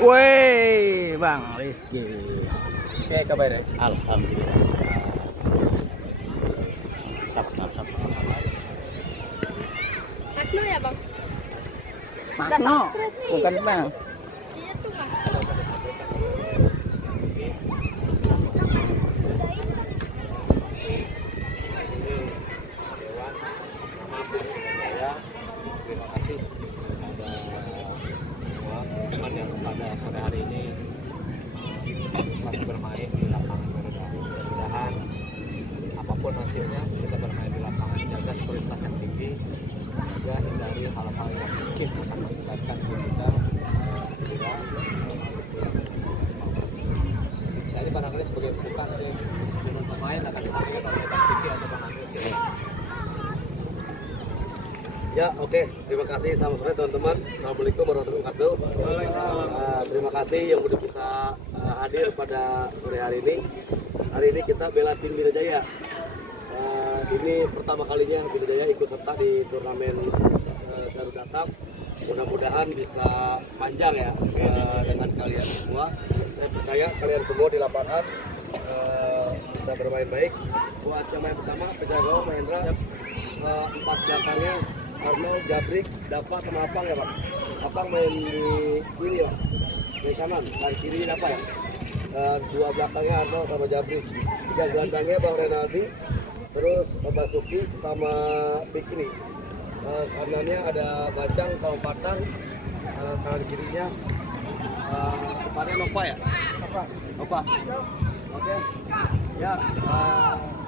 Woi, Bang Rizky. Oke, kabar ya? Alhamdulillah. Mantap. Masno ya bang? Makno, bukan Bang. Iya tuh mas. Terima kasih kepada semua teman yang pada sore hari ini masih bermain di lapangan Garuda. Mudah-mudahan apapun hasilnya kita bermain di lapangan, jaga sekuritas yang tinggi, juga hindari hal-hal yang mungkin akan mengakibatkan kita. Jadi barangkali sebagai bukan pemain akan disampaikan oleh Pak Siki atau Bang Andri. Ya, oke. Terima kasih. Selamat sore teman-teman. Assalamualaikum warahmatullahi wabarakatuh. Terima kasih yang sudah bisa hadir pada sore hari ini. Hari ini kita bela tim Bina Jaya. Ini pertama kalinya Bina Jaya ikut serta di turnamen Garuda Cup. Mudah-mudahan bisa panjang ya dengan kalian semua. Saya percaya kalian semua di lapangan bisa bermain baik. Buat pemain pertama, Pejago, Mahendra, 4 belakangnya Arno, Jabrik, Dapak, sama Apang ya Pak? Apang main di kiri ya? Di kanan, kaki kiri Dapak ya? 2 belakangnya Arno sama Jabrik. 3 gelandangnya Bang Renaldi, terus Basuki sama Bikini. Kanannya ada Bacang sama Patang, kanan kirinya depannya Nova ya? Nova. Oke. Ya,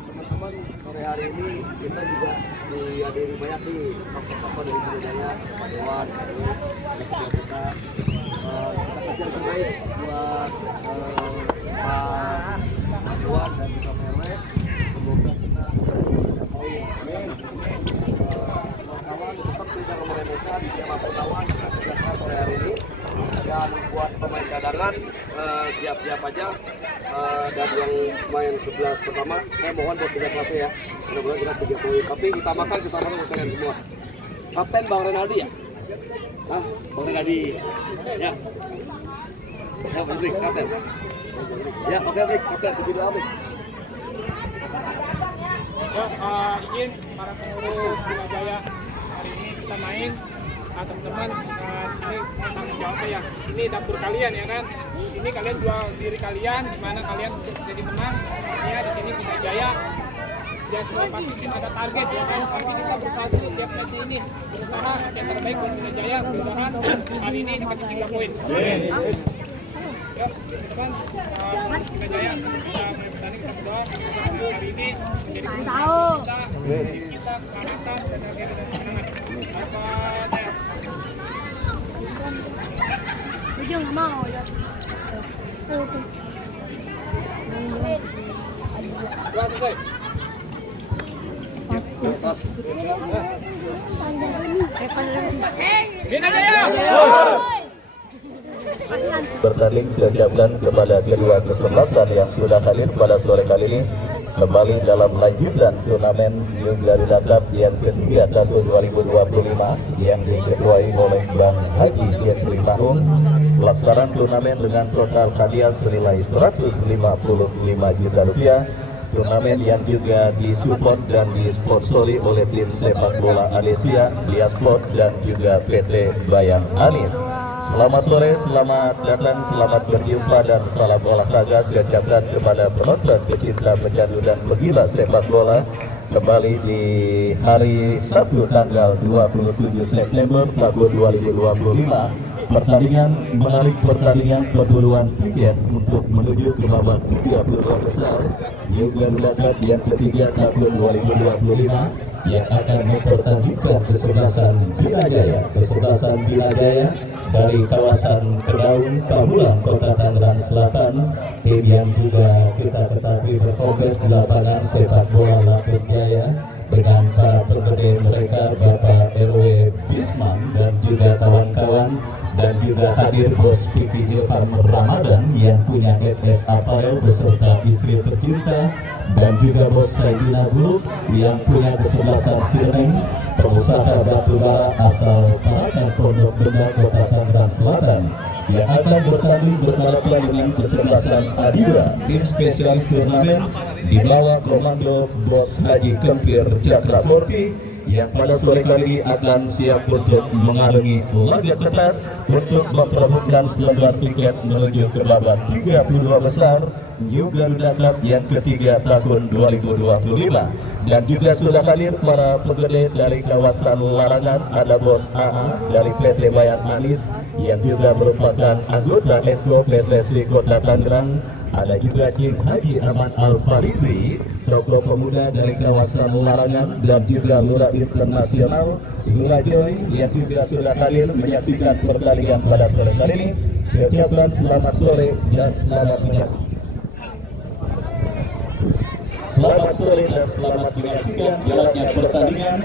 teman-teman, sore hari ini kita juga dihadiri banyak nih tokoh-tokoh dari Bina Jaya, Pak Dewan, anak kita kerja yang terbaik buat Pak Dewan dan juga Mele. Semoga kita kawan-kawan tetap tidak meremehkan siapapun lawan kita kerjakan sore hari ini. Dan buat pemain cadangan siap-siap aja. Dan yang main 11 pertama, saya mohon buat 3 kelas ya. Mudah-mudahan kita 3 poin. Tapi utamakan keselamatan untuk kalian semua. Kapten Bang Renaldi ya? Hah? Bang Renaldi. Ya. Ya, Brik, kapten. Ya, oke Brik, kapten. Di video Brik. Izin para pengurus Bina Jaya, hari ini kita main. Teman-teman, ini tanggung jawabnya ya. Ini dapur kalian ya kan. Ini kalian jual diri kalian, gimana kalian untuk jadi menang. Ya di sini Bina Jaya. Ya semua pasti tim ada target ya kan. Tapi kita berusaha dulu tiap match ini. Berusaha yang terbaik buat Bina Jaya. Mudah-mudahan hari ini dikasih 3 poin. Ya, teman-teman, Bina Jaya kita bertanding, kita berdoa hari ini menjadi kemenangan kita, keselamatan dan akhirnya kemenangan. Dia nggak mau ya. Selesai. Bina Jaya. Bertanding saya ucapkan kepada kedua kesebelasan yang sudah hadir pada sore kali ini kembali dalam lanjutan turnamen Young Garuda Cup yang ketiga tahun 2025 yang diketuai oleh Bang Haji Jeffrey Mahung. Pelaksanaan turnamen dengan total hadiah senilai 155 juta rupiah. Turnamen yang juga disupport dan disponsori oleh tim sepak bola Alesia, Liasport dan juga PT Bayang Anis. Selamat sore, selamat datang, selamat berjumpa dan salam olahraga saya ucapkan kepada penonton, pecinta, pecandu dan penggila sepak bola. Kembali di hari Sabtu tanggal 27 September tahun 2025. Pertandingan menarik, pertandingan perburuan tiket untuk menuju ke babak 32 besar Young Garuda Cup yang ketiga tahun 2025 yang akan mempertandingkan kesebelasan Bina Jaya. Kesebelasan Bina Jaya dari kawasan Kedaung, Pamulang, Kota Tangerang Selatan. Tim yang juga kita ketahui berkompes di lapangan sepak bola Lapis Jaya dengan para pemberdaya mereka Bapak RW Bisman dan juga kawan-kawan. Sudirman, dan juga hadir Bos Pipi Ilham Ramadan yang punya FS Apparel beserta istri tercinta, dan juga Bos Saidina Buluk yang punya kesebelasan Sirneng, pengusaha batubara asal Parakan Pondok Benda Kota Tangerang Selatan, yang akan bertanding berhadapan dengan kesebelasan Adibra, tim spesialis turnamen di bawah komando Bos Haji Kempir Cakraporti, yang pada sore kali ini akan siap untuk mengarungi laga ketat untuk memperebutkan selembar tiket menuju ke babak 32 besar New Garuda Cup yang ketiga tahun 2025. Dan juga sudah hadir para penggede dari kawasan larangan, ada Bos AA dari PT Bayan Anis yang juga merupakan anggota Esko PSSI Kota Tangerang. Ada juga Kim Haji Ahmad Al-Farizi, tokoh pemuda dari kawasan larangan, dan juga Lurah Internasional Lurah Joy yang juga sudah hadir menyaksikan pertandingan pada sore kali ini. Saya ucapkan selamat sore dan selamat menyaksikan. Selamat sore dan selamat menyaksikan jalannya pertandingan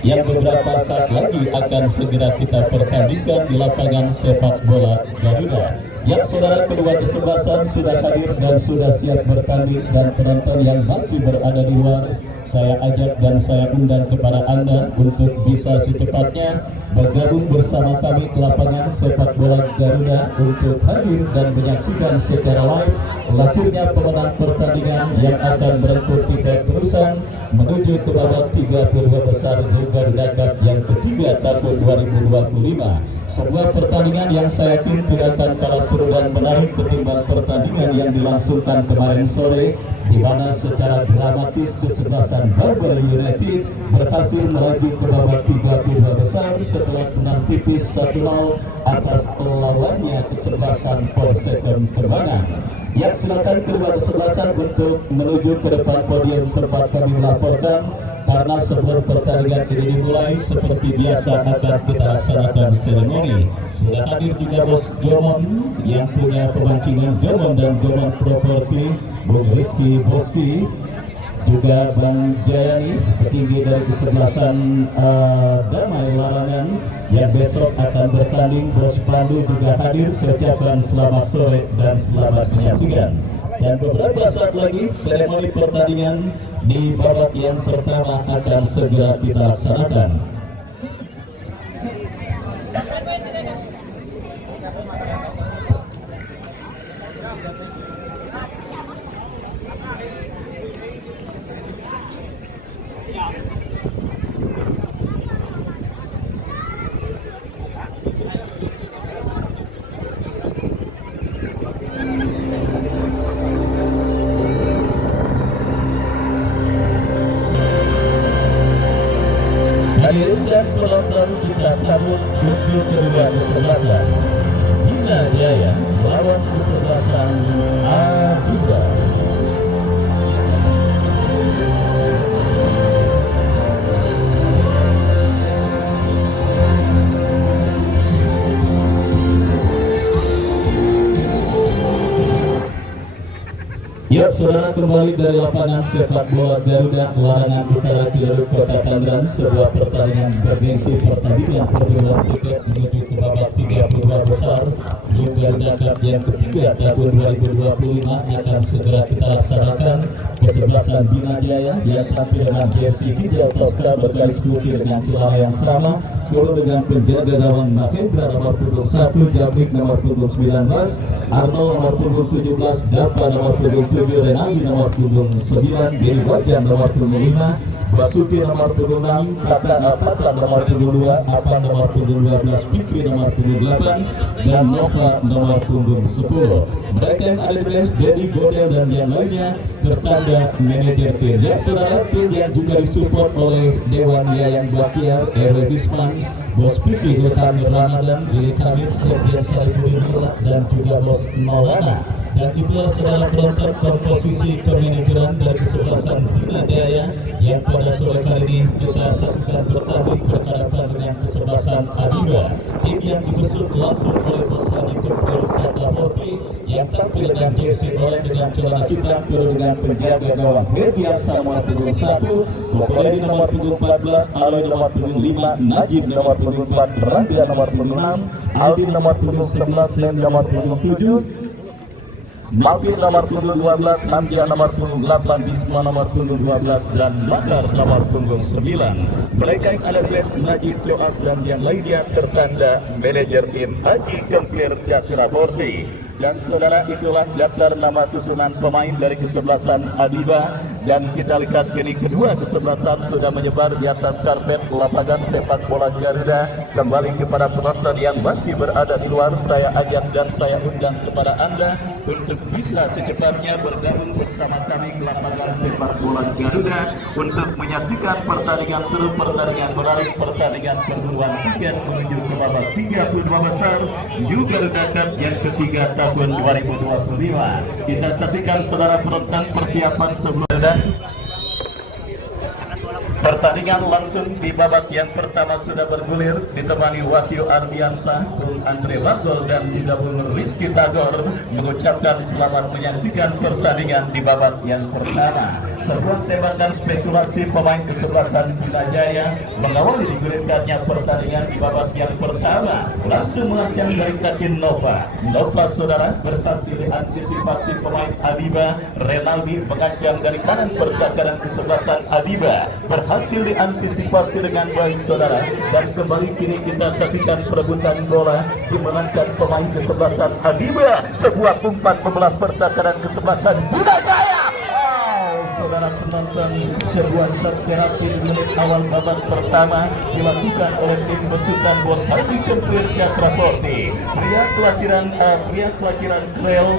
yang beberapa saat lagi akan segera kita pertandingkan di lapangan sepak bola Garuda. Yang saudara kedua kesebelasan sudah hadir dan sudah siap bertanding, dan penonton yang masih berada di luar, saya ajak dan saya undang kepada Anda untuk bisa secepatnya bergabung bersama kami ke lapangan sepak bola Garuda untuk hadir dan menyaksikan secara live lahirnya pemenang pertandingan yang akan berebut tiket terusan menuju ke babak 32 besar Garuda Cup yang ketiga tahun 2025. Sebuah pertandingan yang saya yakin tidak akan kalah seru dan menarik ketimbang pertandingan yang dilangsungkan kemarin sore, di mana secara dramatis kesebelasan Barber United berhasil melaju ke babak 32 besar setelah menang tipis 1-0 atas lawannya kesebelasan Polsekon Kembangan. Yang silakan kedua kesebelasan untuk menuju ke depan podium tempat kami melaporkan, karena sebelum pertandingan ini dimulai seperti biasa akan kita laksanakan seremoni. Sudah hadir juga Bos Jomon yang punya pemancingan Jomon dan Jomon Properti, Bung Rizky Boski, juga Bang Jayani petinggi dari kesebelasan Damai Larangan yang besok akan bertanding. Bos Pandu juga hadir. Saya ucapkan selamat sore dan selamat menyaksikan. Dan beberapa saat lagi seremoni pertandingan di babak yang pertama akan segera kita laksanakan. Hadirin dan penonton, kita sambut grup kedua kesebelasan Bina Jaya melawan kesebelasan Adibra. Ya, saudara, kembali dari lapangan sepak bola Garuda Larangan Utara Ciledug Kota Tangerang, sebuah pertandingan bergengsi, pertandingan perjuangan tiket menuju ke babak 32 besar New Garuda Cup yang ketiga tahun 2025 akan segera kita laksanakan. Kesebelasan Bina Jaya yang tampil dengan jersey hijau toska bergaris putih dengan celana yang sama, turun dengan penjaga gawang Mahendra nomor punggung 1, Jamik nomor punggung 19, Arnold nomor punggung 17, Dapa nomor punggung 7, Renaldi nomor punggung 9, Giri Wajan nomor punggung 5, Basuki nomor punggung 6, Tata Apatan nomor punggung 2, Apan nomor punggung 12, Fikri nomor punggung 8, dan Nova nomor punggung 10. Mereka yang ada di bench, Dedi Godel dan yang lainnya bertanda manajer tim. Yang saudara, tim yang juga disupport oleh Dewan Yayang Bakiar, Erwe Bisman, Bos Pipi Ilham Ramadan, Lili Kamit, Septian Saripudin, dan juga Bos Maulana. Dan itulah saudara penonton komposisi kemanajeran dari kesebelasan Bina Jaya yang pada sore kali ini kita saksikan bertanding berhadapan dengan kesebelasan Adiba, tim yang digusur langsung oleh Bos Haji Kempul Kata Porti yang tampil dengan jersey oranye dengan celana hitam turun dengan penjaga gawang Herbiasa nomor punggung 1, Kokoledi nomor punggung 14, Alwi nomor punggung 5, Najib nomor punggung 4, Rangga nomor punggung 6, Aldi nomor punggung 11, Nen nomor punggung 7, Malkin nomor punggung 12, Hamzah nomor punggung 8, Bisma nomor punggung 12, dan Makar nomor punggung 9. Mereka yang ada Bes Najib Toat dan yang lainnya tertanda manajer tim Haji Kemplir Cakraborty. Dan saudara, itulah daftar nama susunan pemain dari kesebelasan Adiba. Dan kita lihat kini kedua kesebelasan sudah menyebar di atas karpet lapangan sepak bola Garuda. Kembali kepada penonton yang masih berada di luar, saya ajak dan saya undang kepada Anda untuk bisa secepatnya bergabung bersama kami ke lapangan sepak bola Garuda untuk menyaksikan pertandingan seru, pertandingan menarik, pertandingan pertemuan tiket menuju ke babak 32 besar juga Garuda Cup yang ketiga tahun 2025. Kita saksikan saudara penonton persiapan sebelum pertandingan langsung di babak yang pertama sudah bergulir ditemani Wahyu Ardiansah, Bung Andre Bagol dan juga Bung Rizky Tagor mengucapkan selamat menyaksikan pertandingan di babak yang pertama. Sebuah tembakan spekulasi pemain kesebelasan Bina Jaya mengawali digulirkannya pertandingan di babak yang pertama. Langsung mengancam dari kaki Nova saudara berhasil diantisipasi pemain Adiba. Renaldi mengancam dari kanan pertahanan kesebelasan Adiba berhasil diantisipasi dengan baik saudara, dan kembali kini kita saksikan perebutan bola dimenangkan pemain kesebelasan Adiba. Sebuah umpan membelah pertahanan kesebelasan Bina Jaya. Saudara penonton, sebuah shot terapi di menit awal babak pertama dilakukan oleh tim besutan Bos Haji Kemplir Cakraborty. Pria kelahiran Krel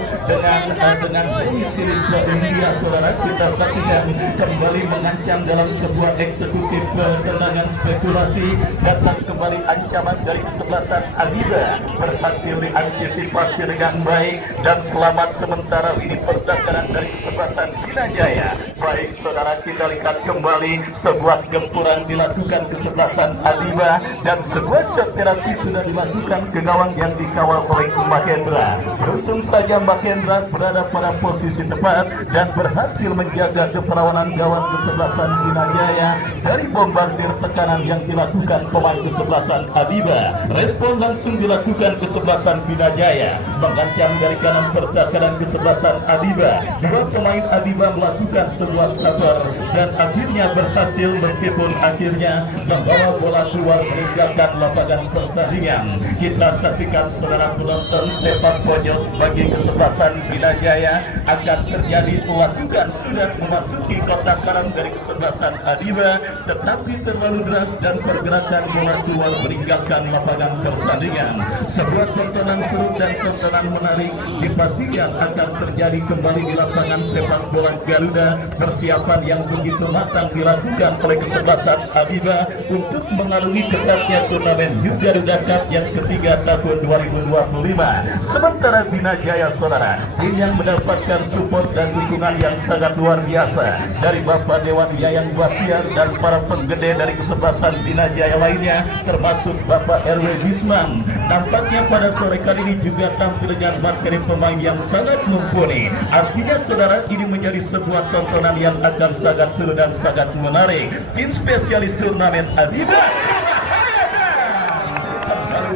dengan domisili India, saudara, kita saksikan kembali mengancam dalam sebuah eksekusi pertendangan spekulasi. Datang kembali ancaman dari kesebelasan Adiba, berhasil diantisipasi dengan baik dan selamat sementara ini pertahanan dari kesebelasan Bina Jaya. Baik saudara, kita lihat kembali sebuah gempuran dilakukan kesebelasan Adiba dan sebuah shot terapi sudah dilakukan ke gawang yang dikawal oleh Mahendra. Beruntung saja Mahendra berada pada posisi tepat dan berhasil menjaga keperawanan gawang kesebelasan Bina Jaya dari bombardir tekanan yang dilakukan pemain kesebelasan Adiba. Respon langsung dilakukan kesebelasan Bina Jaya mengancam dari kanan pertahanan kesebelasan Adiba. Dua pemain Adiba melakukan sebuah kabar dan akhirnya berhasil meskipun akhirnya membawa bola keluar meninggalkan lapangan pertandingan. Kita saksikan saudara penonton, sepak pojok bagi kesebelasan Bina Jaya akan terjadi melakukan sudah memasuki kotak kanan dari kesebelasan Adiba, tetapi terlalu deras dan pergerakan bola keluar meninggalkan lapangan pertandingan. Sebuah tontonan seru dan tontonan menarik dipastikan akan terjadi kembali di lapangan sepak bola Garuda. Persiapan yang begitu matang dilakukan oleh kesebelasan Adiba untuk mengarungi ketatnya turnamen Youth Garuda Cup yang ketiga tahun 2025. Sementara Bina Jaya saudara, tim yang mendapatkan support dan dukungan yang sangat luar biasa dari Bapak Dewan Yayang Bahtiar dan para penggede dari kesebelasan Bina Jaya lainnya, termasuk Bapak RW Wisman. Nampaknya pada sore kali ini juga tampil dengan materi pemain yang sangat mumpuni. Artinya saudara, ini menjadi sebuah tontonan yang akan sangat seru dan sangat menarik. Tim spesialis turnamen Adiba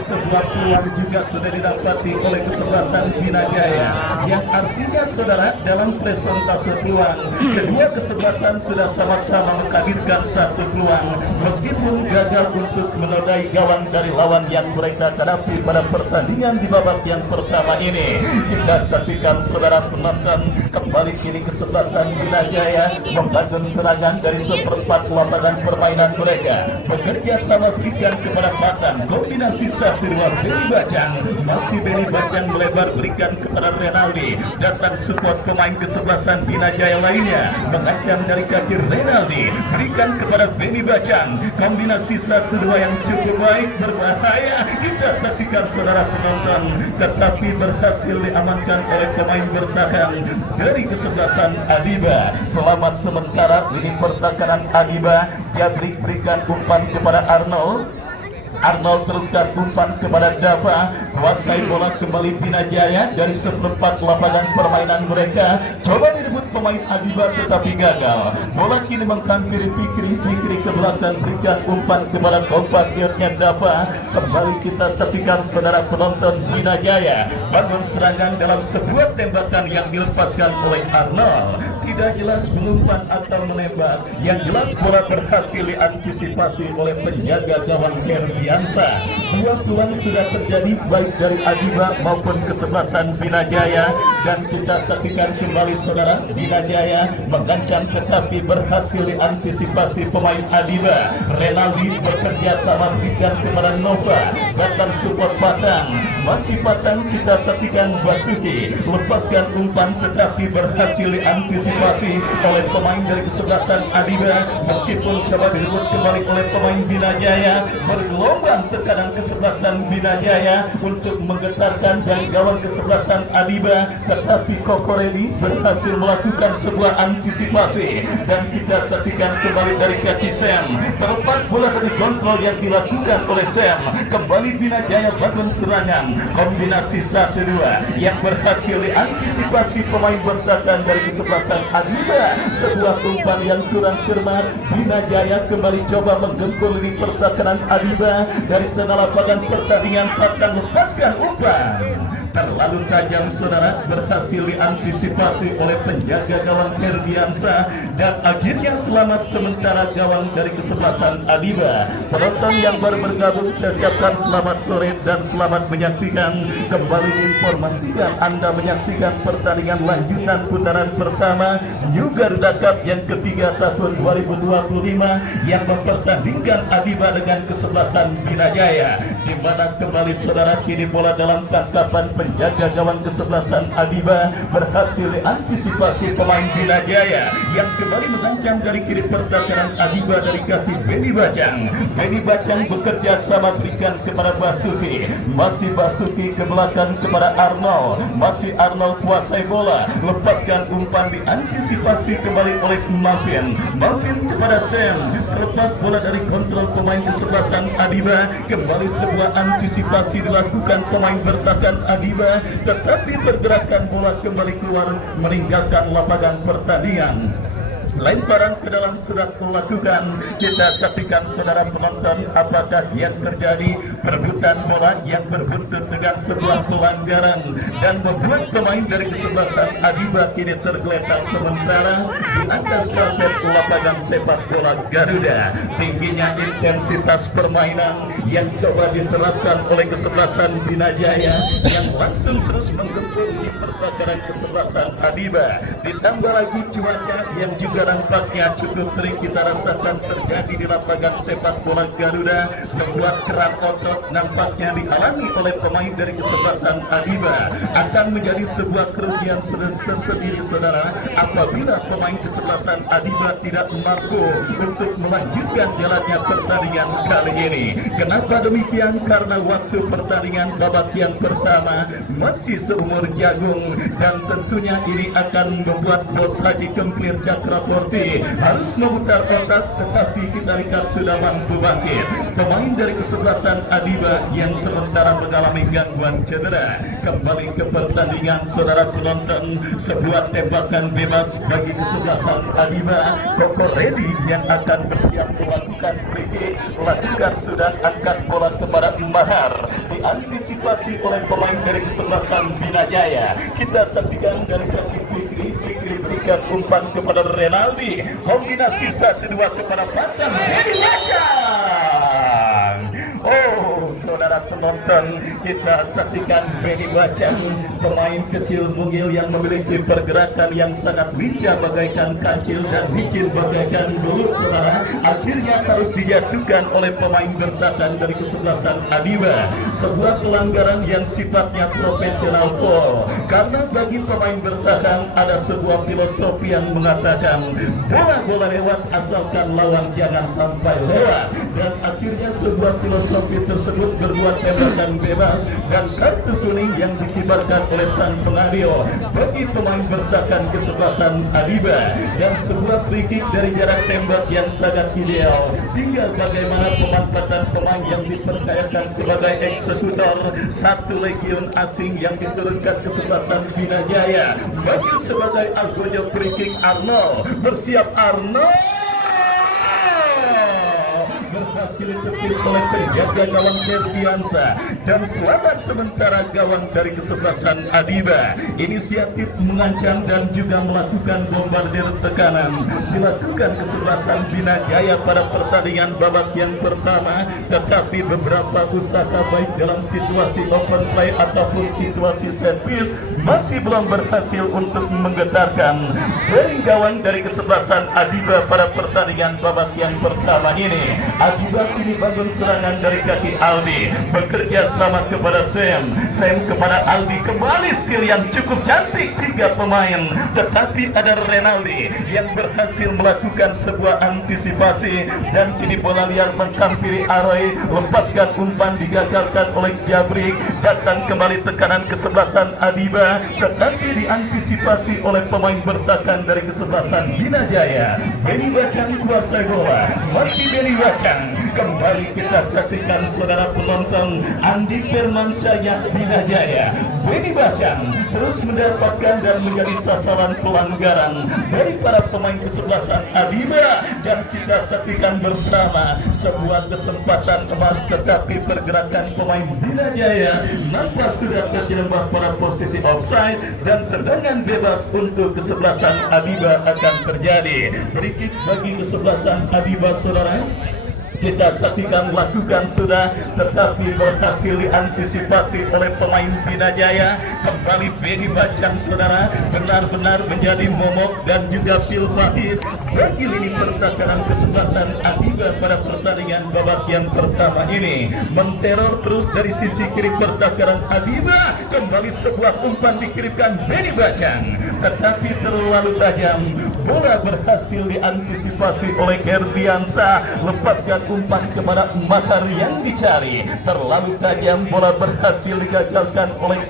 sebuah peluang juga sudah didapati oleh kesebelasan Bina Jaya, yang artinya saudara dalam presentase peluang kedua kesebelasan sudah sama-sama menghadirkan satu peluang meskipun gagal untuk menodai gawang dari lawan yang mereka hadapi pada pertandingan di babak yang pertama ini. Kita saksikan saudara penonton, kembali kini kesebelasan Bina Jaya membangun serangan dari seperempat lapangan permainan mereka, bekerja sama berikan kepada Matan kombinasi satu dua Beni Bajang, masih Beni Bajang melebar berikan kepada Renaldi, datang support pemain kesebelasan Bina Jaya lainnya, mengancam dari kaki Renaldi, berikan kepada Beni Bajang, kombinasi 1-2 yang cukup baik, berbahaya, kita saksikan saudara penonton, tetapi berhasil diamankan oleh pemain bertahan dari kesebelasan Adiba. Selamat sementara ini pertahanan Adiba. Jabrik berikan umpan kepada Arnold. Arnold teruskan umpan kepada Dava, kuasai bola kembali Bina Jaya dari seperempat lapangan permainan mereka. Coba direbut pemain Adiba tetapi gagal. Bola kini menghampiri Fikri ke belakang, berikan umpan kepada kompatriotnya Dava. Kembali kita saksikan saudara penonton Bina Jaya bangun serangan dalam sebuah tembakan yang dilepaskan oleh Arnold. Tidak jelas mengumpan atau menembak, yang jelas bola berhasil diantisipasi oleh penjaga gawang Herbiansa. Dua peluang sudah terjadi baik dari Adiba maupun kesebelasan Bina Jaya, dan kita saksikan kembali saudara Bina Jaya mengancam tetapi berhasil diantisipasi pemain Adiba. Renaldi bekerja sama berikan kepada Nova, datang support Patang, masih Patang kita saksikan Basuki lepaskan umpan tetapi berhasil diantisipasi oleh pemain dari kesebelasan Adiba. Meskipun coba direbut kembali oleh pemain Bina Jaya, bergelombang tekanan kesebelasan Bina Jaya untuk menggetarkan dari gawang kesebelasan Adiba, tetapi Kokoredi berhasil melakukan sebuah antisipasi, dan kita saksikan kembali dari kaki Sam, terlepas bola dari kontrol yang dilakukan oleh Sam. Kembali Bina Jaya bangun serangan, kombinasi 1-2 yang berhasil diantisipasi pemain bertahan dari kesebelasan Adiba. Sebuah umpan yang kurang cermat, Bina Jaya kembali coba menggempur di pertahanan Adiba. Dari tengah lapangan pertandingan Patang lepaskan umpan terlalu tajam saudara, berhasil diantisipasi oleh penjaga gawang Herdiansa, dan akhirnya selamat sementara gawang dari kesebelasan Adiba. Penonton yang baru bergabung saya ucapkan selamat sore dan selamat menyaksikan. Kembali informasikan Anda menyaksikan pertandingan lanjutan putaran pertama New Garuda Cup yang ketiga tahun 2025 yang mempertandingkan Adiba dengan kesebelasan Bina Jaya, di mana kembali saudara kini bola dalam tangkapan penjaga gawang kesebelasan Adiba berhasil diantisipasi pemain Bina Jaya yang kembali mengancam dari kiri pertahanan Adiba dari kaki Beni Bajang. Beni Bajang bekerja sama berikan kepada Basuki, masih Basuki ke belakang kepada Arnold, masih Arnold kuasai bola, lepaskan umpan diantisipasi kembali oleh Marvin kepada Sam, terlepas bola dari kontrol pemain kesebelasan Adiba. Kembali sebuah antisipasi dilakukan pemain bertahan Adiba, tetapi pergerakan bola kembali keluar meninggalkan lapangan pertandingan. Lemparan ke dalam sudah dilakukan. Kita saksikan saudara penonton apakah yang terjadi. Perebutan bola yang berbuntut dengan sebuah pelanggaran dan membuat pemain dari kesebelasan Adiba kini tergeletak sementara di atas karpet lapangan sepak bola Garuda. Tingginya intensitas permainan yang coba diterapkan oleh kesebelasan Bina Jaya yang langsung terus menggempur di pertahanan kesebelasan Adiba. Ditambah lagi cuaca yang juga nampaknya cukup sering kita rasakan terjadi di lapangan sepak bola Garuda, membuat keran otot nampaknya dialami oleh pemain dari kesebelasan Adiba. Akan menjadi sebuah kerugian tersendiri saudara apabila pemain kesebelasan Adiba tidak mampu untuk melanjutkan jalannya pertandingan kali ini. Kenapa demikian? Karena waktu pertandingan babak yang pertama masih seumur jagung, dan tentunya ini akan membuat Bos Haji Kemplir Cakraporti harus memutar otak, tetapi kita lihat sudah mampu bangkit. Pemain dari kesebelasan Adiba yang sementara mengalami gangguan cedera kembali ke pertandingan saudara penonton. Sebuah tembakan bebas bagi kesebelasan Adiba. Kokoredi yang akan bersiap melakukan free kick, melakukan sudah angkat bola kepada Mahar, diantisipasi oleh pemain dari kesebelasan Bina Jaya. Kita saksikan dari kaki Fikri berikan umpan kepada Renaldi, kombinasi 1-2 kepada Patang, Beni Bajang. Oh saudara penonton, penonton, kita saksikan Benny Bacang, pemain kecil mungil yang memiliki pergerakan yang sangat lincah bagaikan kancil dan licin bagaikan belut saudara. Akhirnya harus dijatuhkan oleh pemain bertahan dari kesebelasan Adiba. Sebuah pelanggaran yang sifatnya profesional foul, karena bagi pemain bertahan ada sebuah filosofi yang mengatakan bola lewat asalkan lawan jangan sampai lewat, dan akhirnya sebuah filosofi tersebut berbuat tembakan bebas dan kartu kuning yang dikibarkan oleh sang pengadil bagi pemain bertahan kesebelasan Adiba, dan sebuah free kick dari jarak tembak yang sangat ideal. Tinggal bagaimana pemanfaatan pemain yang dipercayakan sebagai eksekutor satu legion asing yang diturunkan kesebelasan Bina Jaya. Maju sebagai algojo free kick Arnold, bersiap Arnold, berhasil ditepis oleh penjaga gawang Ferdiansa, dan selamat sementara gawang dari kesebelasan Adiba. Inisiatif mengancam dan juga melakukan bombardir tekanan dilakukan kesebelasan Bina Jaya pada pertandingan babak yang pertama, tetapi beberapa usaha baik dalam situasi open play ataupun situasi set piece masih belum berhasil untuk menggetarkan jaring gawang dari kesebelasan Adiba pada pertandingan babak yang pertama ini. Adiba ini bangun serangan dari kaki Aldi, bekerja sama kepada Sam kepada Aldi, kembali skill yang cukup cantik tiga pemain, tetapi ada Renaldi yang berhasil melakukan sebuah antisipasi, dan kini bola liar menghampiri Aroy, lepaskan umpan digagalkan oleh Jabrik, datang kembali tekanan kesebelasan Adiba, tetapi diantisipasi oleh pemain bertahan dari kesebelasan Bina Jaya. Benny Bacang kuasai bola, masih Benny Bacang. Kembali kita saksikan saudara penonton, Andi Firmansyah Bina Jaya. Benny Bacang terus mendapatkan dan menjadi sasaran pelanggaran dari para pemain kesebelasan Adiba, dan kita saksikan bersama sebuah kesempatan emas, tetapi pergerakan pemain Bina Jaya nampak sudah terjerembab pada posisi offside, dan tendangan bebas untuk kesebelasan Adiba akan terjadi. Free kick bagi kesebelasan Adiba saudara. Kita saksikan lakukan sudah, tetapi berhasil diantisipasi oleh pemain Bina Jaya. Kembali Benny Bacang saudara, benar-benar menjadi momok dan juga feel pahit bagi lini pertahanan kesebelasan Adiba pada pertandingan babak yang pertama ini. Menteror terus dari sisi kiri pertahanan Adiba, kembali sebuah umpan dikirimkan Benny Bacang, tetapi terlalu tajam. Bola berhasil diantisipasi oleh Herdiansa, lepaskan umpan kepada Makar yang dicari, terlalu tajam, bola berhasil digagalkan oleh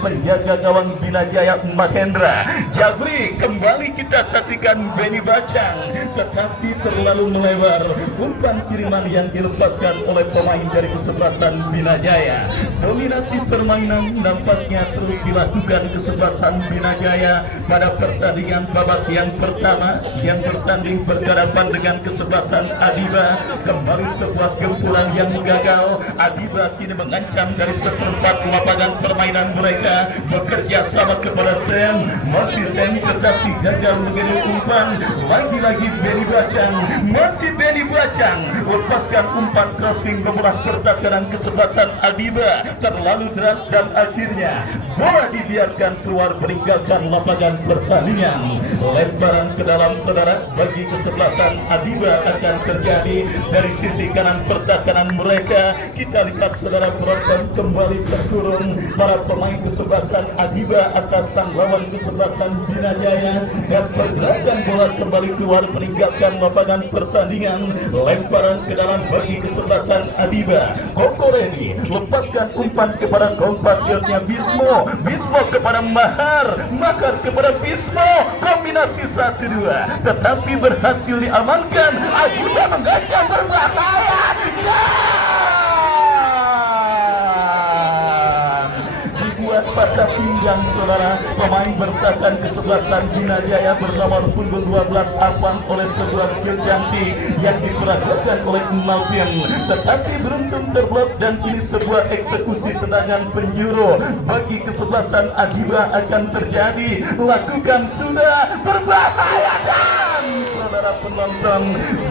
penjaga gawang Bina Jaya Mahendra. Jabri, kembali kita saksikan Benny Bacang, tetapi terlalu melebar, umpan kiriman yang dilepaskan oleh pemain dari kesebelasan Bina Jaya. Dominasi permainan nampaknya terus dilakukan kesebelasan Bina Jaya pada pertandingan babak yang pertama, yang bertanding berhadapan dengan kesebelasan Adiba. Kembali sebuah gempuran yang gagal. Adiba kini mengancam dari seperempat lapangan permainan mereka, bekerja sama kepada Sam, masih Sam tetapi gagal mengirim umpan. Lagi-lagi Benny Bacang, masih Benny Bacang, lepaskan umpan crossing bebelah pertahanan kesebelasan Adiba, terlalu deras dan akhirnya bola dibiarkan keluar meninggalkan lapangan pertandingan. Lemparan ke dalam saudara bagi kesebelasan Adiba akan terjadi dari sisi kanan pertahanan mereka. Kita lihat saudara penonton, kembali terkurung para pemain kesebelasan Adiba atas sang lawan kesebelasan Bina Jaya, dan pergerakan bola kembali keluar meninggalkan lapangan pertandingan. Lemparan ke dalam bagi kesebelasan Adiba. Koko Redi lepaskan umpan kepada kompatriotnya Bismo, Bismo kepada Mahar kepada Bismo, kombinasi 1-2 tetapi berhasil diamankan. Adiba mengancam berbahaya. Dibuat patah pinggang saudara pemain bertahan kesebelasan Bina Jaya bernomor punggung 12 Afan oleh sebuah skill cantik yang diperagakan oleh Malvin, tetapi beruntung terblok, dan kini sebuah eksekusi tendangan penjuru bagi kesebelasan Adiba akan terjadi. Lakukan sudah, berbahaya dan saudara saudara penonton,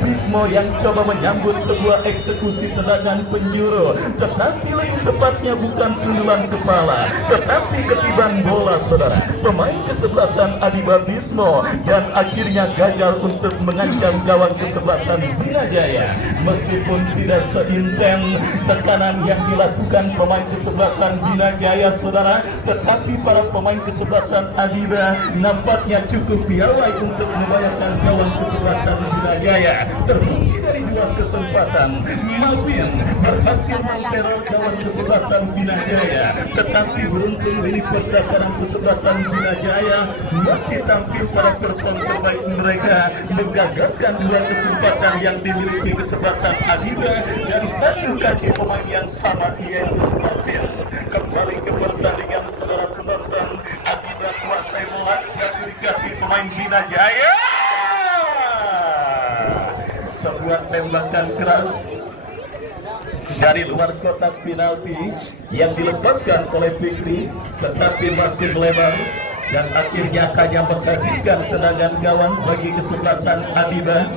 Bismo yang coba menyambut sebuah eksekusi tendangan penjuru, tetapi lebih tepatnya bukan sundulan kepala, tetapi ketiban bola saudara. Pemain kesebelasan Adiba Bismo dan akhirnya gagal untuk mengancam gawang kesebelasan Bina Jaya. Meskipun tidak seintens tekanan yang dilakukan pemain kesebelasan Bina Jaya saudara, tetapi para pemain kesebelasan Adiba nampaknya cukup piawai untuk membayarkan gawang kesebelasan Bina Jaya. Terbukti dari dua kesempatan, Malvin berhasil menteror gawang kesebelasan Bina Jaya, tetapi beruntung lini pertahanan kesebelasan Bina Jaya masih tampil pada perform terbaik mereka, menggagalkan dua kesempatan yang dimiliki kesebelasan Adiba dari satu kaki pemain yang sama, yaitu Malvin. Kembali ke pertandingan saudara penonton, Adiba kuasai bola jatuh di kaki pemain Bina Jaya. Sebuah tembakan keras dari luar kotak penalti yang dilepaskan oleh Fikri, tetapi masih melebar dan akhirnya hanya menggantikan tendangan gawang bagi kesebelasan Adiba.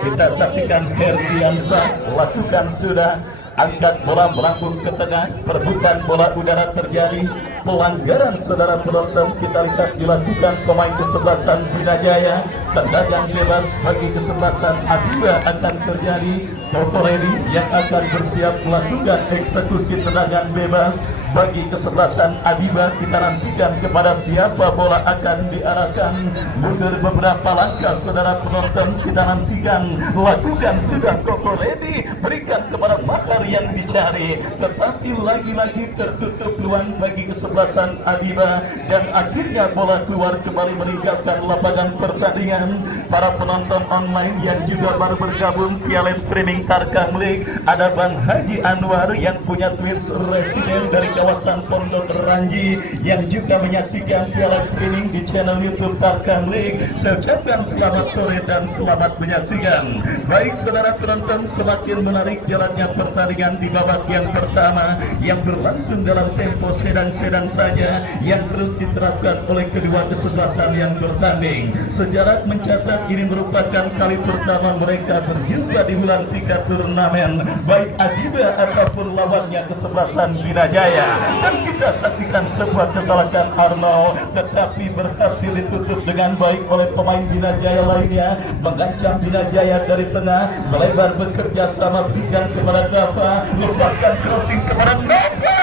Kita saksikan Herdiansa lakukan sudah, angkat bola melambung ke tengah, perebutan bola udara terjadi, pelanggaran saudara penonton kita lihat dilakukan pemain kesebelasan Bina Jaya. Tendangan bebas bagi kesebelasan Adiba akan terjadi. Kokoredi yang akan bersiap melakukan eksekusi tendangan bebas bagi kesebelasan Adiba. Kita nantikan kepada siapa bola akan diarahkan. Mundur beberapa langkah saudara penonton, kita nantikan. Lakukan sudah Kokoredi, berikan kepada Mahar yang dicari, tetapi lagi-lagi tertutup peluang bagi kesebelasan Adiba dan akhirnya bola keluar kembali meninggalkan lapangan pertandingan. Para penonton online yang juga baru bergabung via live streaming Tarkam League, ada Bang Haji Anwar yang punya Twitch residen dari kawasan Pondok Ranji yang juga menyaksikan via live streaming di channel YouTube Tarkam League. Saya ucapkan selamat sore dan selamat menyaksikan. Baik saudara penonton, semakin menarik jalannya pertandingan di babak yang pertama yang berlangsung dalam tempo sedang-sedang saja yang terus diterapkan oleh kedua kesebelasan yang bertanding. Sejarah mencatat ini merupakan kali pertama mereka berjumpa di bulan 3 turnamen, baik Adiba ataupun lawannya kesebelasan Bina Jaya. Dan kita saksikan sebuah kesalahan Arnold, tetapi berhasil ditutup dengan baik oleh pemain Bina Jaya lainnya, mengancam Bina Jaya dari tengah, melebar bekerja sama, berikan kepada Dava, lepaskan crossing kepada Nova.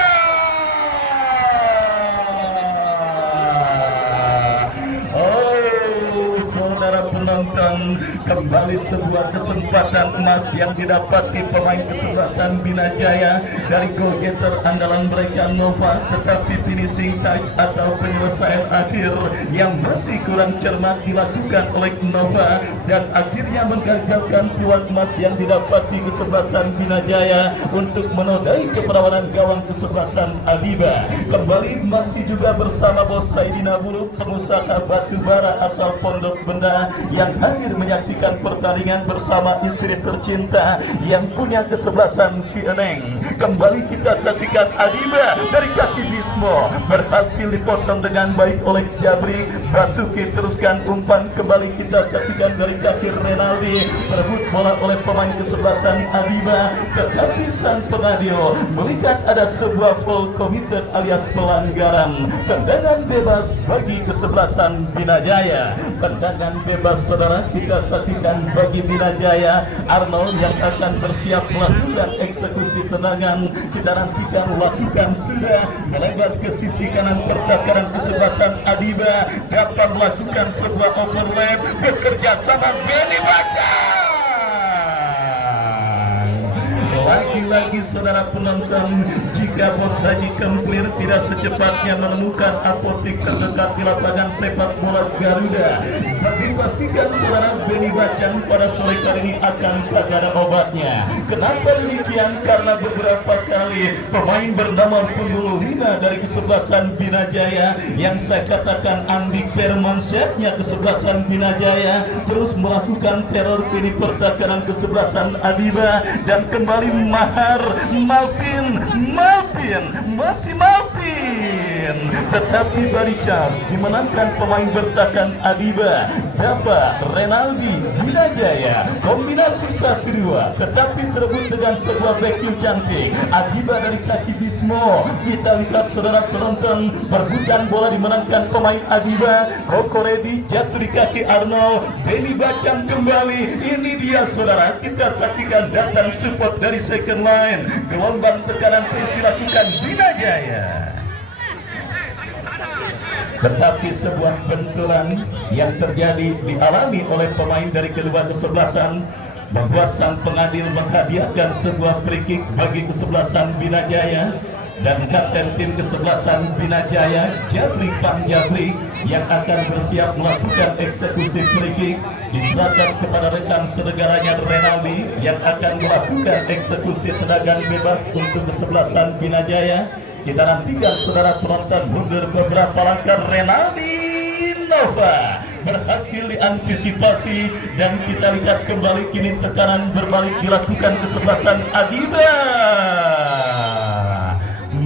Saudara penonton, kembali sebuah kesempatan emas yang didapati pemain kesebelasan Bina Jaya dari goal getter andalan mereka Nova, tetapi finishing touch atau penyelesaian akhir yang masih kurang cermat dilakukan oleh Nova dan akhirnya menggagalkan peluang emas yang didapati kesebelasan Bina Jaya untuk menodai keperawanan gawang kesebelasan Adiba. Kembali masih juga bersama Bos Saidina Bulu, pengusaha batubara asal Pondok Benda yang hadir menyaksikan pertandingan bersama istri tercinta yang punya kesebelasan si Eneng. Kembali kita saksikan Adiba dari kaki Bismo berhasil dipotong dengan baik oleh Jabri. Basuki teruskan umpan, kembali kita saksikan dari kaki Renaldi, terebut bola oleh pemain kesebelasan Adiba, tetapi sang pengadil melihat ada sebuah foul committed alias pelanggaran. Tendangan bebas bagi kesebelasan Bina Jaya. Tendangan bebas saudara kita saksikan bagi Bina Jaya. Arnold yang akan bersiap melakukan eksekusi tendangan, kita nantikan lakukan sudah, melebar ke sisi kanan pertahanan kesebelasan Adiba, dapat melakukan sebuah overlap bekerja sama Benny Baca. Lagi-lagi saudara penonton, jika Bos Haji Kemplir tidak secepatnya menemukan apotek terdekat di lapangan sepak bola Garuda, dipastikan saudara Benny Bacan pada sore kali ini akan tak ada obatnya. Kenapa demikian? Karena beberapa kali pemain bernama Punggung Lina dari kesebelasan Bina Jaya yang saya katakan Andi Permansyatnya kesebelasan Bina Jaya terus melakukan teror di pertahanan kesebelasan Adiba dan kembali Mahar, Malvin, masih Malvin. lain, tetapi Bari Charles dimenangkan pemain bertahan Adiba, Dava, Renaldi, Binajaya. Kombinasi 1-2, tetapi terebut dengan sebuah backing cantik. Adiba dari kaki Bismo. Kita lihat saudara penonton, perebutan bola dimenangkan pemain Adiba. Kokoredi jatuh di kaki Arnold. Benny Bacang kembali. Ini dia saudara, kita saksikan datang support dari second line. Gelombang tekanan terus dilakukan Binajaya. Tetapi sebuah benturan yang terjadi dialami oleh pemain dari kedua kesebelasan membuat sang pengadil menghadiahkan sebuah free kick bagi kesebelasan Binajaya. Dan kapten tim kesebelasan Binajaya, Jabrik Pangjabrik, yang akan bersiap melakukan eksekusi free kick, diserahkan kepada rekan senegaranya Renaldi yang akan melakukan eksekusi tendangan bebas untuk kesebelasan Binajaya. Kita nantikan saudara penonton mundur beberapa langkah. Renaldi Nova berhasil diantisipasi dan kita lihat kembali kini tekanan berbalik dilakukan kesebelasan Adiba.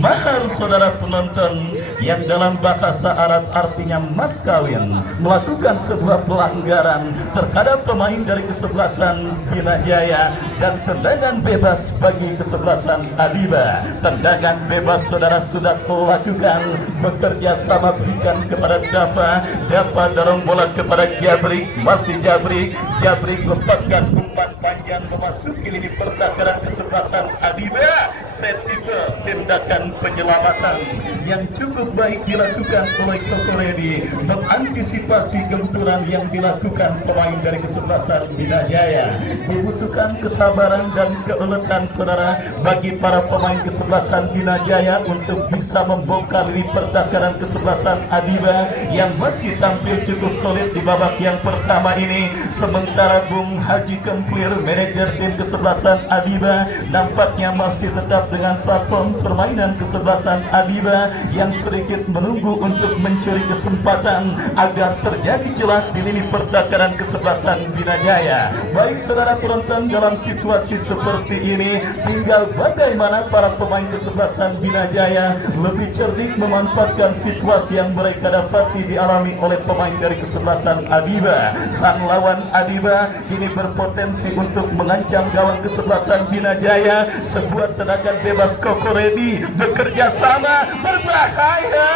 Mahal saudara penonton, yang dalam bahasa Arab artinya mas kawin, melakukan sebuah pelanggaran terhadap pemain dari kesebelasan Binajaya dan tendangan bebas bagi kesebelasan Adiba. Tendangan bebas saudara sudah melakukan, bekerja sama berikan kepada Dava. Dava dorong bola kepada Jabrik, masih Jabrik. Jabrik lepaskan umpan panjang memasuki lini pertahanan kesebelasan Adiba. Safety first, tindakan penyelamatan yang cukup baik dilakukan oleh Kokoredi mengantisipasi gempuran yang dilakukan pemain dari kesebelasan Binajaya. Dibutuhkan kesabaran dan keuletan saudara bagi para pemain kesebelasan Binajaya untuk bisa membongkar lini pertahanan kesebelasan Adiba yang masih tampil cukup solid di babak yang pertama ini. Sementara Bung Haji Kemplir, manajer tim kesebelasan Adiba, nampaknya masih tetap dengan platform permainan kesebelasan Adiba yang sedikit menunggu untuk mencuri kesempatan agar terjadi celah di lini pertahanan kesebelasan Binajaya. Baik saudara penonton, dalam situasi seperti ini tinggal bagaimana para pemain kesebelasan Binajaya lebih cerdik memanfaatkan situasi yang mereka dapati dialami oleh pemain dari kesebelasan Adiba. Sang lawan Adiba kini berpotensi untuk mengancam gawang kesebelasan Binajaya. Sebuah tendangan bebas Kokoredi bekerja sama berbahaya.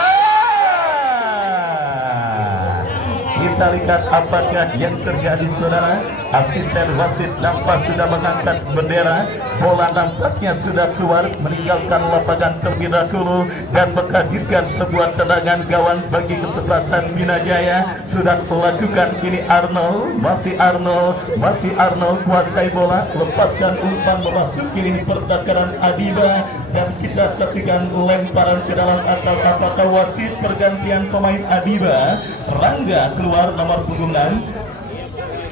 Kita lihat apakah yang terjadi saudara. Asisten wasit nampak sudah mengangkat bendera. Bola nampaknya sudah keluar meninggalkan lapangan terlebih dahulu dan menghadirkan sebuah tendangan gawang bagi kesebelasan Binajaya. Sudah melakukan ini Arnold, masih Arnold kuasai bola, lepaskan umpan memasuki lini pertahanan Adiba dan kita saksikan lemparan ke dalam akal. Apakah wasit pergantian pemain Adiba? Rangga keluar nomor punggung 6.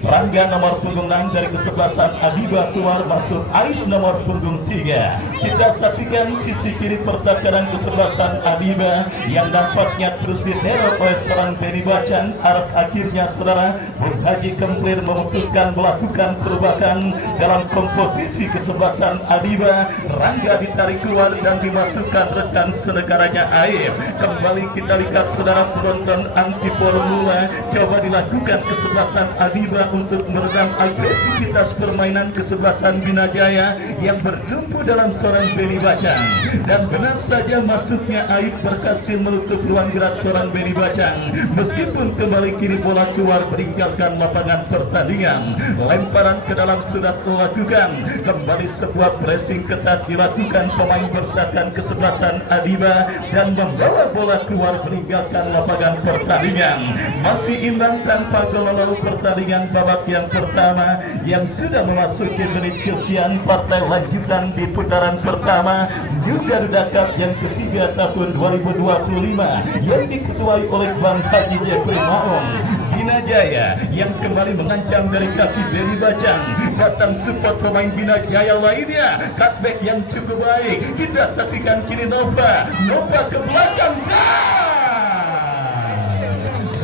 Rangga nomor punggung 6 dari kesebelasan Adiba keluar, masuk Arif nomor punggung 3. Kita saksikan sisi kiri pertahanan kesebelasan Adiba yang nampaknya terus diteror oleh seorang Benny Bacang. Arah akhirnya saudara, Bung Haji Kemplir memutuskan melakukan perubahan dalam komposisi kesebelasan Adiba. Rangga ditarik keluar dan dimasukkan rekan senegaranya Aib. Kembali kita lihat saudara penonton, anti formula coba dilakukan kesebelasan Adiba untuk meredam agresivitas permainan kesebelasan Binajaya yang bertumpu dalam seorang Benny Bacang. Dan benar saja masuknya Aib berhasil menutup ruang gerak seorang Benny Bacang. Meskipun kembali kini bola keluar meninggalkan lapangan pertandingan. Lemparan ke dalam sudah dilakukan. Kembali sebuah pressing ketat dilakukan pemain bertahan kesebelasan Adiba dan membawa bola keluar meninggalkan lapangan pertandingan. Masih imbang tanpa gol lalu pertandingan babak yang pertama yang sudah memasuki menit kesekian partai lanjutan di putaran pertama Liga Garuda Cup yang ketiga tahun 2025 yang diketuai oleh Bang Haji Jeffrey Maung. Binajaya yang kembali mengancam dari kaki Benny Bacang. Datang support pemain Binajaya lainnya, cutback yang cukup baik. Kita saksikan kini Nova ke belakang.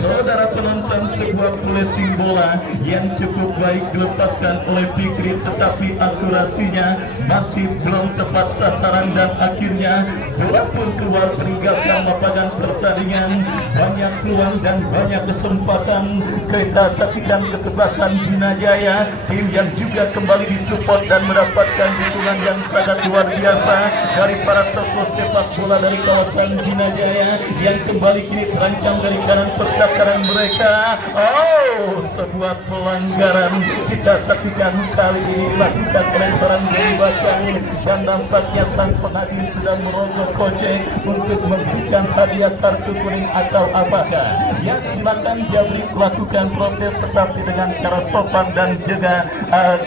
saudara penonton, sebuah placing bola yang cukup baik dilepaskan oleh Fikri, tetapi akurasinya masih belum tepat sasaran dan akhirnya bola pun keluar meninggalkan lapangan pertandingan. Banyak peluang dan banyak kesempatan. Kita saksikan kesebelasan Bina Jaya, tim yang juga kembali disupport dan mendapatkan dukungan yang sangat luar biasa dari para tokoh sepak bola dari kawasan Bina Jaya yang kembali kini terancam dari kanan pertahanan mereka. Oh, sebuah pelanggaran kita saksikan kali ini dilakukan oleh seorang Benny Bacang, dan nampaknya sang pengadil sudah merogoh kocek untuk memberikan hadiah kartu kuning atau apakah. Ya, silakan Jabrik melakukan protes, tetapi dengan cara sopan dan juga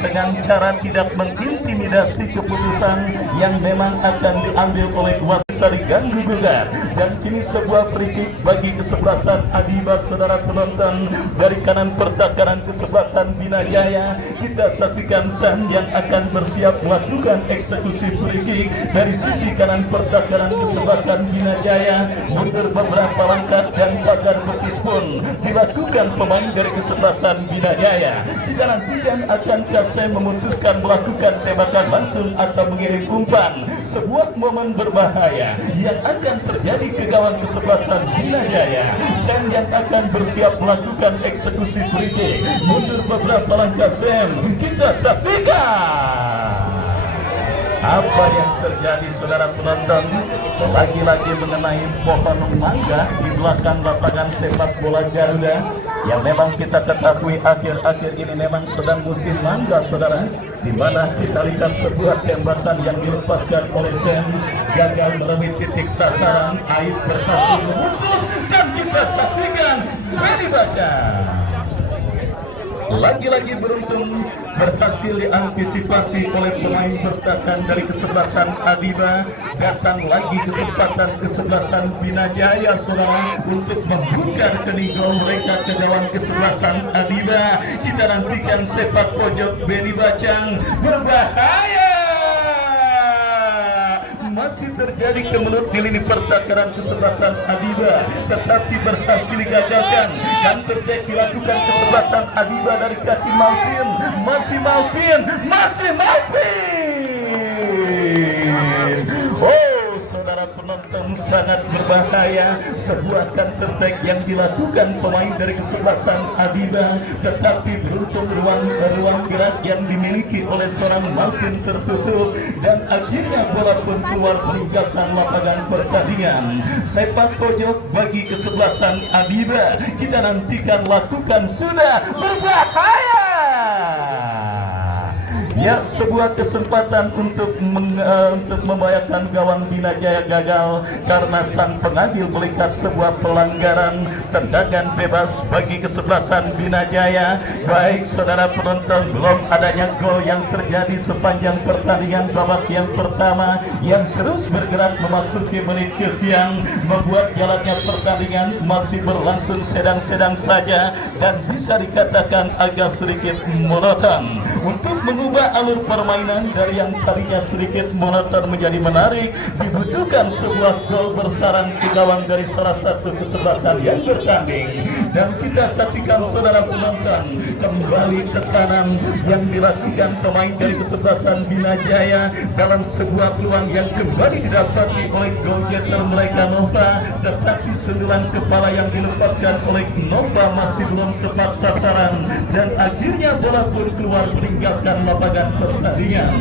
dengan cara tidak mengintimidasi keputusan yang memang akan diambil oleh wasit diganggu gugat. Dan kini sebuah free kick bagi kesebelasan Adiba, saudara penonton, dari kanan pertahanan kesebelasan Bina Jaya. Kita saksikan San yang akan bersiap melakukan eksekusi free kick dari sisi kanan pertahanan kesebelasan Bina Jaya. Mundur beberapa langkah dan pagar betis pun dilakukan pemain dari kesebelasan Bina Jaya. Kita nantikan akankah Sam memutuskan melakukan tembakan langsung atau mengirim umpan. Sebuah momen berbahaya yang akan terjadi ke gawang kesebelasan Bina Jaya. Sam yang akan bersiap melakukan eksekusi free kick. Mundur beberapa langkah Sam. Kita saksikan apa yang terjadi, saudara penonton. Lagi-lagi mengenai pohon mangga di belakang lapangan sepak bola Garuda, yang memang kita ketahui akhir-akhir ini memang sedang musim mangga, saudara, di mana kita lihat sebuah tembakan yang dilepaskan oleh Sam gagal menemui titik sasaran. Aib berhasil memutus, dan kita saksikan Benny Bacang lagi-lagi beruntung berhasil diantisipasi oleh pemain bertahan dari kesebelasan Adiba. Datang lagi kesempatan kesebelasan Bina Jaya, saudara, untuk membuka rekening gol mereka ke gawang kesebelasan Adiba. Kita nantikan sepak pojok Benny Bacang berbahaya. Masih terjadi kemelut di lini pertahanan kesebelasan Adiba, tetapi berhasil digagalkan, dan terjadi dilakukan kesebelasan Adiba dari kaki Malvin. Masih Malvin. Oh, saudara penonton, sangat berbahaya. Sebuah counter attack yang dilakukan pemain dari kesebelasan Adiba, tetapi beruntung ruang gerak yang dimiliki oleh seorang Malvin tertutup, dan akhirnya bola pun keluar meninggalkan lapangan pertandingan. Sepak pojok bagi kesebelasan Adiba, kita nantikan lakukan sudah berbahaya. Ya, sebuah kesempatan untuk membahayakan gawang Bina Jaya gagal karena sang pengadil melihat sebuah pelanggaran tendangan bebas bagi kesebelasan Bina Jaya. Baik, saudara penonton, belum adanya gol yang terjadi sepanjang pertandingan babak yang pertama yang terus bergerak memasuki menit kesekian, membuat jalannya pertandingan masih berlangsung sedang-sedang saja dan bisa dikatakan agak sedikit monoton. Untuk mengubah alur permainan dari yang tadinya sedikit monoton menjadi menarik, dibutuhkan sebuah gol bersarang ke gawang dari salah satu kesebelasan yang bertanding. Dan kita saksikan, saudara penonton, kembali tekanan yang dilakukan pemain dari kesebelasan Bina Jaya dalam sebuah peluang yang kembali didapati oleh goalgetter mereka Nova, tetapi sentuhan kepala yang dilepaskan oleh Nova masih belum tepat sasaran, dan akhirnya bola pun keluar meninggalkan lapangan pertandingan.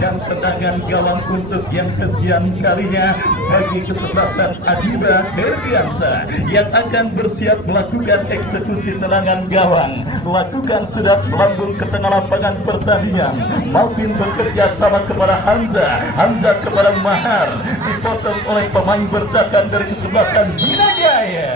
Dan tendangan gawang untuk yang kesekian kalinya bagi kesebelasan Adiba Herdiansa yang akan bersiap melakukan eksekusi tendangan gawang. Lakukan sudah melambung ke tengah lapangan pertandingan. Malvin bekerja sama kepada Hamza kepada Mahar, dipotong oleh pemain bertahan dari kesebelasan Bina Jaya.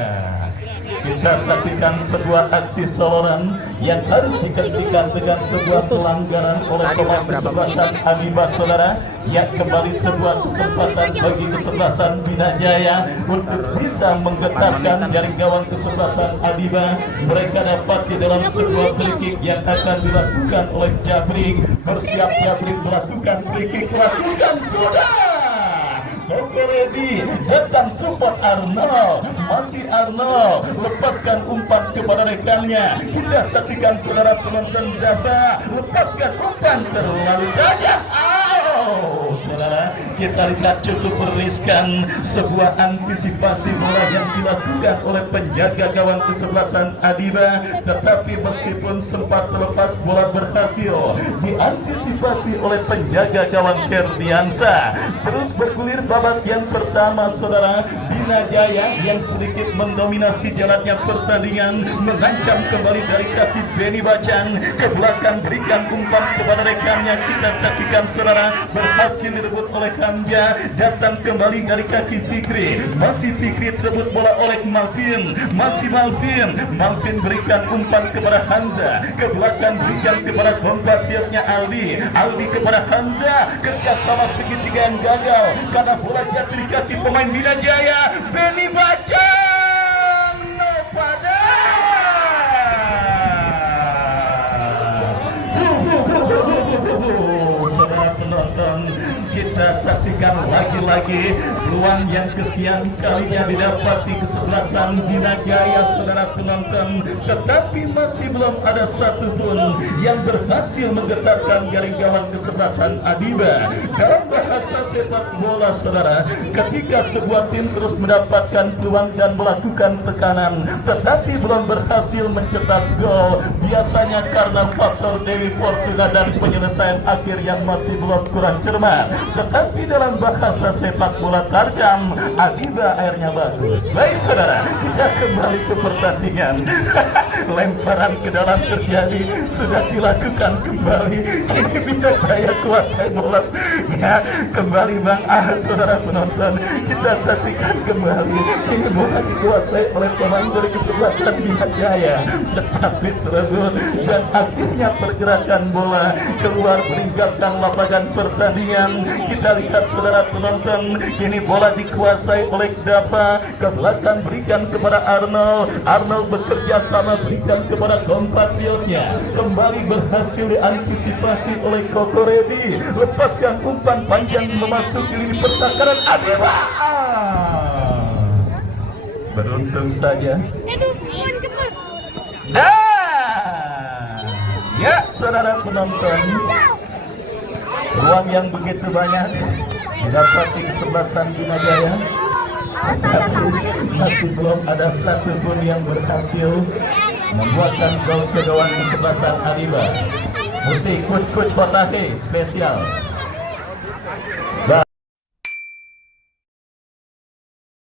Kita saksikan sebuah aksi soloran yang harus dihentikan dengan sebuah pelanggaran oleh pemain kesebelasan Adiba, saudara. Ya, kembali sebuah kesempatan bagi kesebelasan Bina Jaya untuk bisa menggetarkan dari gawang kesebelasan Adiba. Mereka dapat di dalam sebuah free kick yang akan dilakukan oleh Jabrik. Bersiap Jabrik melakukan free kick, lakukan sudah Koko Ready datang support Arnold. Masih Arnold lepaskan umpan kepada rekannya. Kita saksikan saudara penonton data, lepaskan umpan terlalu tajam. Saudara, kita lihat cukup beriskan sebuah antisipasi bola yang dilakukan oleh penjaga gawang kesebelasan Adiba, tetapi meskipun sempat terlepas, bola berhasil diantisipasi oleh penjaga gawang Ferdiansa. Terus bergulir babak yang pertama, saudara. Bina Jaya yang sedikit mendominasi jalannya pertandingan, mengancam kembali dari kaki Beni Bacan ke belakang, berikan umpan kepada rekannya. Kita saksikan saudara, berhasil direbut oleh Hamja, datang kembali dari kaki Fikri. Masih Fikri terebut bola oleh Malvin. Masih Malvin berikan umpan kepada Hamza, ke belakang berikan kepada compatriotnya Aldi kepada Hamza. Kerjasama segitiga yang gagal karena bola jatuh di kaki pemain Bina Jaya. Beni Bacan pada saudara penonton, kita saksikan lagi-lagi peluang yang kesekian kalinya didapati kesebelasan Bina Jaya, saudara penonton, tetapi masih belum ada satupun yang berhasil menggetarkan garing gawang kesebelasan Adiba. Dalam bahasa sepak bola, saudara, ketika sebuah tim terus mendapatkan peluang dan melakukan tekanan tetapi belum berhasil mencetak gol, biasanya karena faktor Dewi Fortuna dan penyelesaian akhir yang masih belum kurang cermat. Tetapi dalam bahasa sepak bola tarkam, Adiba airnya bagus. Baik saudara, kita kembali ke pertandingan. Lemparan ke dalam terjadi, sudah dilakukan kembali. Kini Bina Jaya kuasai bola. Ya, kembali Bang saudara penonton, kita saksikan kembali. Kini bola dikuasai oleh pemain dari kesebelasan Bina Jaya, tetapi terebut dan akhirnya pergerakan bola keluar meninggalkan lapangan pertandingan. Kita lihat saudara penonton, kini bola dikuasai oleh Dapa, ke belakang berikan kepada Arnold bekerja sama berikan kepada compatriotnya, kembali berhasil diantisipasi oleh Koko Ready, lepaskan umpan panjang memasuki lini pertahanan Adiba. Beruntung saja. Ya saudara penonton, ruang yang begitu banyak didapati kesebelasan Bina Jaya, tapi masih belum ada satupun yang berhasil membuatkan gol ke gawang kesebelasan Adiba. Musik Coach Botahe spesial.